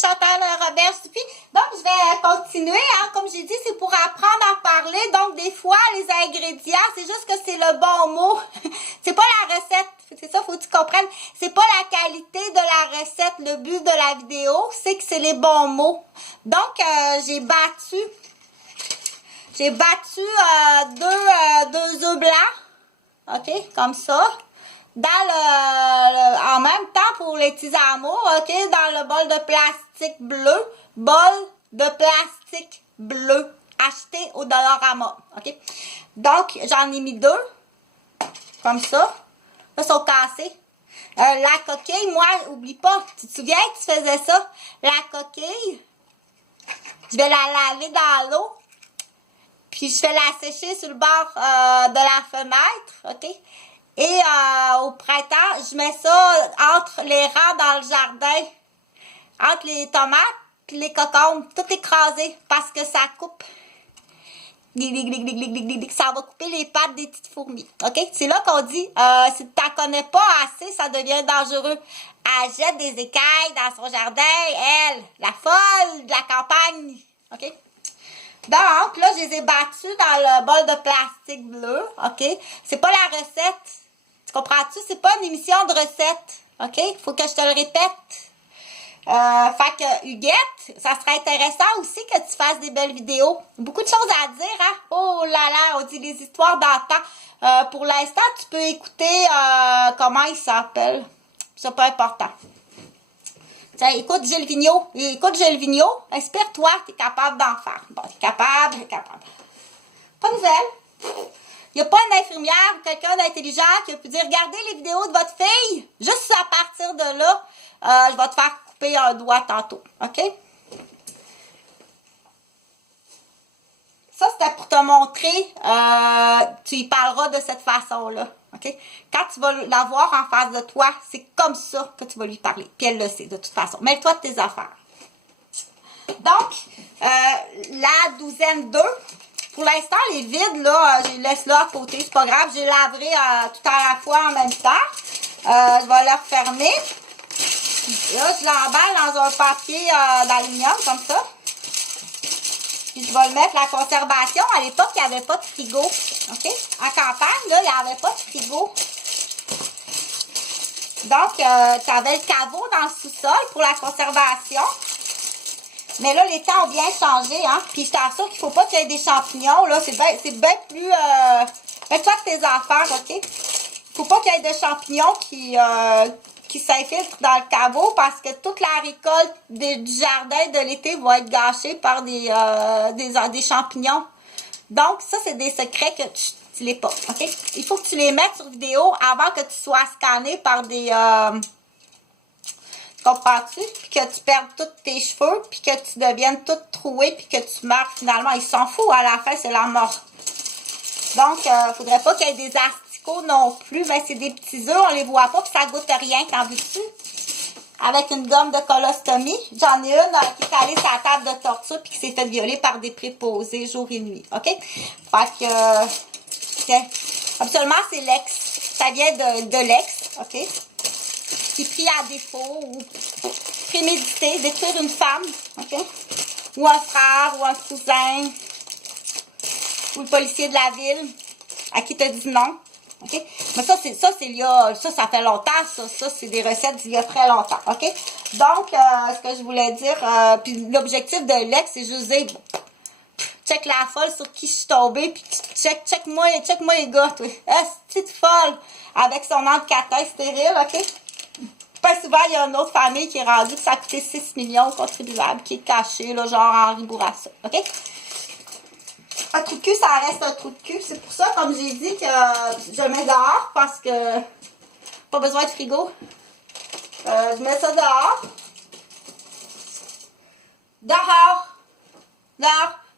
Chantal Roberge Dupuis. Donc, je vais continuer. Hein. Comme j'ai dit, c'est pour apprendre à parler. Donc, des fois, les ingrédients, c'est juste que c'est le bon mot. C'est pas la recette. C'est ça, faut que tu comprennes. C'est pas la qualité de la recette. Le but de la vidéo, c'est que c'est les bons mots. Donc, j'ai battu deux œufs blancs. OK, comme ça. En même temps pour les petits amours, OK, dans le bol de plastique bleu. Bol de plastique bleu. Acheté au Dollarama. OK. Donc, j'en ai mis 2. Comme ça. Là, ils sont cassés. La coquille, moi, oublie pas. Tu te souviens que tu faisais ça? La coquille, je vais la laver dans l'eau. Puis, je vais la sécher sur le bord de la fenêtre. OK? Et au printemps, je mets ça entre les rangs dans le jardin. Entre les tomates et les cocombes. Tout écrasé parce que ça coupe. Ça va couper les pattes des petites fourmis. OK? C'est là qu'on dit, si tu n'en connais pas assez, ça devient dangereux. Elle jette des écailles dans son jardin. Elle, la folle de la campagne. OK? Donc, là, je les ai battus dans le bol de plastique bleu. OK? C'est pas la recette. Tu comprends-tu? C'est pas une émission de recette. OK? Faut que je te le répète. Fait que, Huguette, ça serait intéressant aussi que tu fasses des belles vidéos. Beaucoup de choses à dire, hein? Oh là là, on dit les histoires d'antan. Pour l'instant, tu peux écouter, comment il s'appelle. C'est pas important. Tiens, écoute Gilles Vigneault. Écoute Gilles Vigneault. Inspire-toi, t'es capable d'en faire. Bon, t'es capable. Pas de nouvelle. Il n'y a pas une infirmière ou quelqu'un d'intelligent qui a pu dire, regardez les vidéos de votre fille. Juste à partir de là, je vais te faire couper un doigt tantôt. OK? Ça, c'était pour te montrer, tu y parleras de cette façon-là. OK? Quand tu vas la voir en face de toi, c'est comme ça que tu vas lui parler. Puis elle le sait, de toute façon. Mêle-toi de tes affaires. Donc, la douzaine 2. Pour l'instant, les vides, là, je les laisse là à côté. C'est pas grave, je les laverai tout à la fois en même temps. Je vais les refermer. Là, je l'emballe dans un papier d'aluminium, comme ça. Puis, je vais le mettre la conservation. À l'époque, il n'y avait pas de frigo. OK? En campagne, là, il n'y avait pas de frigo. Donc, tu avais le caveau dans le sous-sol pour la conservation. Mais là, les temps ont bien changé, hein. Puis, je t'assure qu'il ne faut pas qu'il y ait des champignons, là. C'est bien plus... Mets-toi de tes affaires, OK? Il ne faut pas qu'il y ait de champignons qui s'infiltrent dans le caveau parce que toute la récolte du jardin de l'été va être gâchée par des champignons. Donc, ça, c'est des secrets que tu les pas, OK? Il faut que tu les mettes sur vidéo avant que tu sois scanné par des... comprends-tu? Puis que tu perdes tous tes cheveux, puis que tu deviennes toute trouée, puis que tu meurs finalement. Ils s'en foutent, à la fin, c'est la mort. Donc, faudrait pas qu'il y ait des asticots non plus. Ben, c'est des petits œufs, on les voit pas, puis ça goûte rien. T'en veux-tu? Avec une gomme de colostomie. J'en ai une qui est allée sur la table de torture, puis qui s'est fait violer par des préposés jour et nuit. OK? Fait que, absolument, c'est l'ex. Ça vient de l'ex. OK? Qui pris à défaut ou prémédité, détruire une femme, OK? Ou un frère, ou un cousin, ou le policier de la ville, à qui t'as dit non, OK? Mais ça fait longtemps, ça c'est des recettes d'il y a très longtemps, OK? Donc, ce que je voulais dire, puis l'objectif de l'ex, c'est juste dire, check la folle sur qui je suis tombée, puis check-moi les gars, toi. Petite folle, avec son handicapin stérile, OK? Pas souvent, il y a une autre famille qui est rendue que ça a coûté 6 millions aux contribuables, qui est caché, là, genre Henri Bourassa. OK? Un trou de cul, ça reste un trou de cul. C'est pour ça, comme j'ai dit, que je le mets dehors parce que pas besoin de frigo. Je mets ça dehors. Dehors.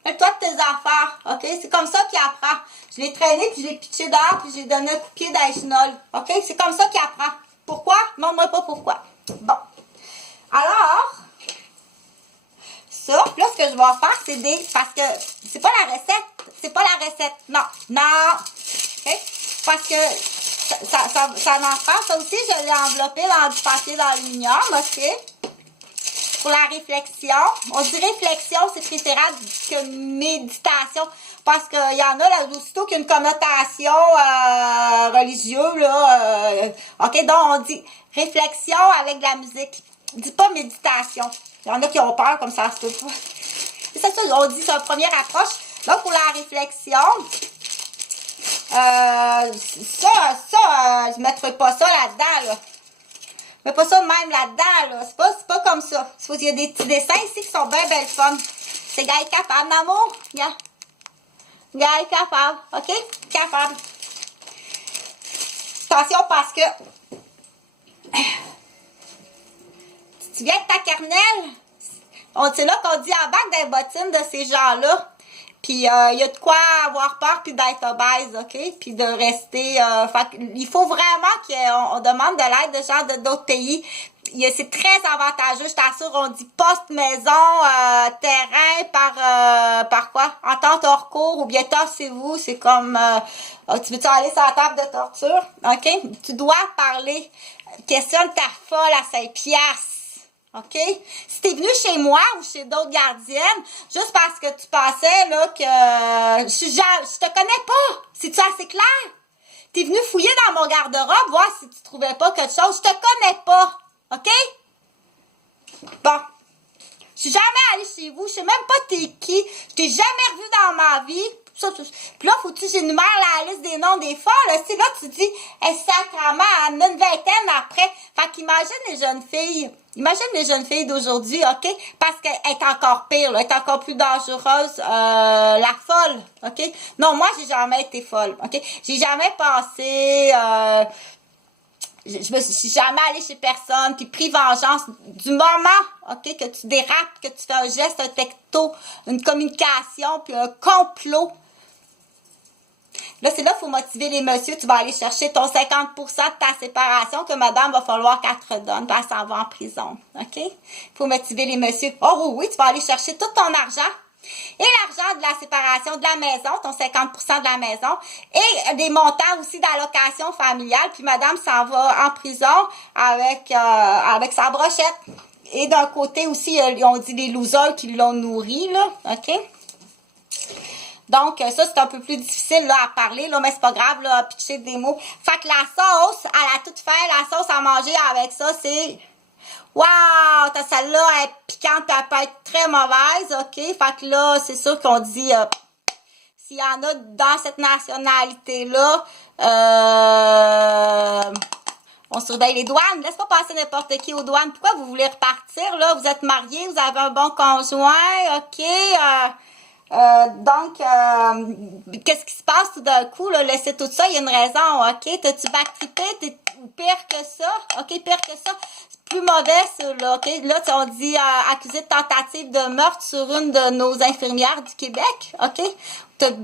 Mets-toi de tes affaires. OK? C'est comme ça qu'il apprend. Je l'ai traîné, puis je l'ai pitché dehors, puis j'ai donné un coup de pied dans les chenolles. OK? C'est comme ça qu'il apprend. Pourquoi? Demande-moi pas pourquoi. Bon. Alors, ça, là, ce que je vais faire, c'est des... Parce que c'est pas la recette. C'est pas la recette. Non. OK? Parce que ça en prend. Ça aussi, je l'ai enveloppé dans du papier d'aluminium. OK? pour la réflexion, on dit réflexion, c'est préférable que méditation. Parce qu'il y en a là, aussitôt qu'il y a une connotation religieuse, là. OK, donc on dit réflexion avec de la musique. On dit pas méditation. Il y en a qui ont peur comme ça se peut pas. C'est ça, on dit, c'est une première approche. Donc, pour la réflexion, je ne mettrai pas ça là-dedans, là. Je mets pas ça même là-dedans, là. C'est pas comme ça. Il y a des petits dessins ici qui sont bien belles fun. C'est Gaël capable, d'amour. Yeah. Gaël capable. OK? Capable. Attention parce que tu viens de ta carnelle. C'est là qu'on dit embarque dans les bottines de ces gens-là. Puis, il y a de quoi avoir peur puis d'être obèse, OK? Puis de rester... il faut vraiment qu'on demande de l'aide de gens d'autres pays. C'est très avantageux, je t'assure. On dit poste, maison, terrain par quoi? Entente hors cours ou bien tassez-vous. C'est comme... tu veux-tu aller sur la table de torture? OK? Tu dois parler. Questionne ta folle à 5 piastres. OK? Si t'es venu chez moi ou chez d'autres gardiennes, juste parce que tu pensais, là, que je te connais pas. C'est-tu assez clair? T'es venu fouiller dans mon garde-robe, voir si tu trouvais pas quelque chose. Je te connais pas. OK? Bon. Je suis jamais allée chez vous. Je sais même pas t'es qui. Je t'ai jamais revu dans ma vie. Puis là, faut-tu que j'énumère la liste des noms des folles? C'est là, tu dis, sacrément, à une vingtaine après. Fait qu'imagine les jeunes filles. Imagine les jeunes filles d'aujourd'hui, OK? Parce qu'elle est encore pire, là, elle est encore plus dangereuse, la folle, OK? Non, moi, j'ai jamais été folle, OK? J'ai jamais pensé, je me suis jamais allée chez personne, puis pris vengeance du moment, OK, que tu dérapes, que tu fais un geste, un texto, une communication, puis un complot. Là, c'est là qu'il faut motiver les messieurs. Tu vas aller chercher ton 50% de ta séparation que madame va falloir qu'elle te redonne. Puis elle s'en va en prison. OK? Il faut motiver les messieurs. Oh oui, tu vas aller chercher tout ton argent. Et l'argent de la séparation de la maison, ton 50% de la maison. Et des montants aussi d'allocation familiale. Puis madame s'en va en prison avec sa brochette. Et d'un côté aussi, on dit les losers qui l'ont nourri, là. OK? Donc, ça, c'est un peu plus difficile là, à parler, là, mais c'est pas grave, là, à pitcher des mots. Fait que la sauce, à la toute fin, la sauce à manger avec ça, c'est... Waouh! Celle-là, elle est piquante, elle peut être très mauvaise, OK? Fait que là, c'est sûr qu'on dit... s'il y en a dans cette nationalité-là, on surveille les douanes. Laisse pas passer n'importe qui aux douanes. Pourquoi vous voulez repartir, là? Vous êtes mariés, vous avez un bon conjoint, OK? Donc, qu'est-ce qui se passe tout d'un coup, là? Laissez tout ça, il y a une raison, OK? T'as-tu backtrippé? Ou pire que ça? OK, pire que ça. C'est plus mauvais, ça, là, OK? Là, on dit accusé de tentative de meurtre sur une de nos infirmières du Québec, OK? T'as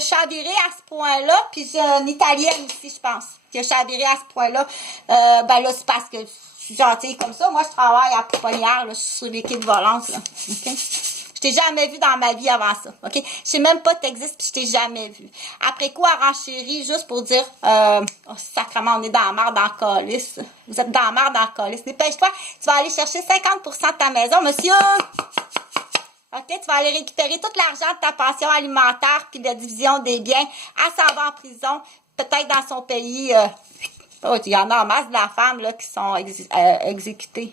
chaviré à ce point-là, puis j'ai une Italienne aussi, je pense, qui a chaviré à ce point-là. Ben là, c'est parce que je suis gentille comme ça. Moi, je travaille à Pouponnière, là, je suis sur l'équipe volante, là, OK? Je t'ai jamais vu dans ma vie avant ça, OK? Je sais même pas que t'existes, puis je t'ai jamais vu. Après quoi, à renchérir, juste pour dire, oh, sacrément, on est dans la merde, dans le calice. Vous êtes dans la merde, dans le calice. Dépêche-toi, tu vas aller chercher 50% de ta maison, monsieur! OK, tu vas aller récupérer tout l'argent de ta pension alimentaire puis de division des biens. Elle s'en va en prison, peut-être dans son pays. Oh, il y en a en masse de la femme là, qui sont exécutées.